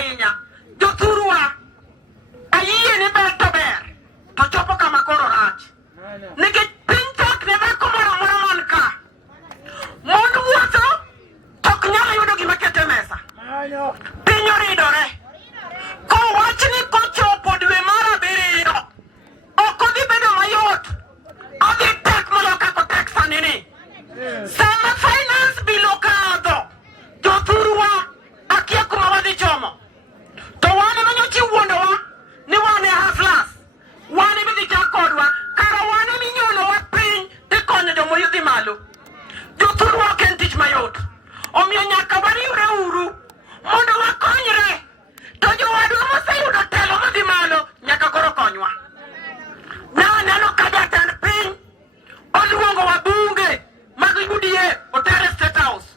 ahinya. Jothurwa ayie ni ber to ber to chopo kama koro rach. Nikech piny tek ne dhako moro amora man ka. Mon wuotho tok nyalo yudo gima kete mesa. Piny oridore. Kowach ni kochopo dwe mar 7 ok odhi bedo mayot. Odhi tek moloyo kaka otek sani ni. Sama finance bill okadho, Jothurwa akia kuma wadhi chomo. To wan ema nyochi wuondowa ni wan e hustlers. Wan ema idhi chak kodwa. Kara wan ema inyonowa piny tikonyo joma oyudhi malo. Jothurwa ok en tich mayot. Omiyo nyaka wariwre uru mondo wakonyre. To jowadwa moseyudo telo madhi malo nyaka koro konywa. Ne aneno ka jatend piny oluongo wabunge mag UDA otere State House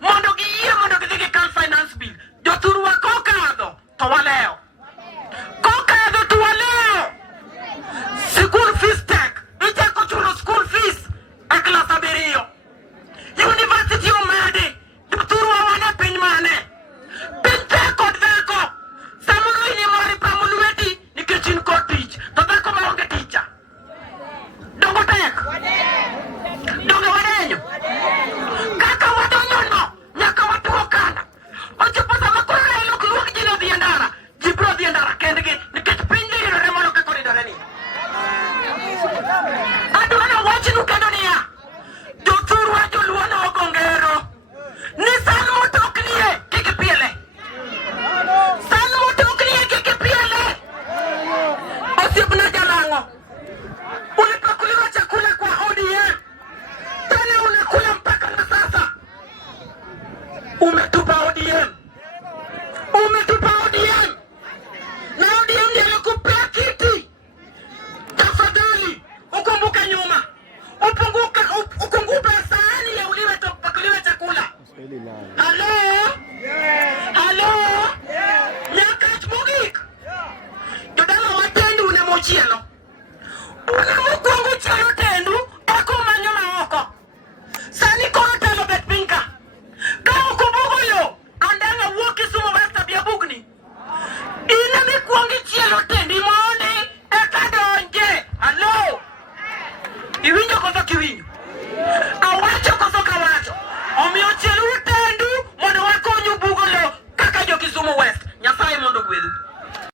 mondo giyie mondo gidhi gikal finance bill. Jothurwa kokadho to walewo. Kokadho to walewo. School fees tek. Ichako chulo school fees e klas 7. University omedi. Jothurwa wan e piny mane? Piny tek kod dhako. Samoro in ema ripamo lweti nikech in kod tich. To dhako maonge ticha. Dongo tek. Dongo wadenyo. Kaka wadonyono nyaka watuo kanda. Ochopo sama koro Raila ok luong ji ni odhi e ndara. Ji biro dhi e ndara kendgi nikech piny ridore molo kaka oridore ni. Adwa ni awachnu kendo niya, Jothurwa joluo nogo ngero ni san motoknie kik ipiele. San motoknie kik ipiele. Osiepna Jalang'o, ulipakuliwa chakula kwa ODM, tena unakula mpaka na sasa. Umetupa ODM. Umetupa ODM. Na ODM ndiye alikupea kiti. Tafadhali ukumbuke nyuma. Ukumbuke sahani ya ulipakuliwa chakula. Halo? Halo? Nyakach mogik. Jodala watendu une mochielo. Une mokwongo chielo tendu eko manyo maoko. Sani koro telo bet piny ka. Ka okumbuko yo andanga wuok Kisumu West abia Bugni. In ema ikuongo ichielo tendi mondi eka donje. Halo? Iwinjo koso kiwinjo?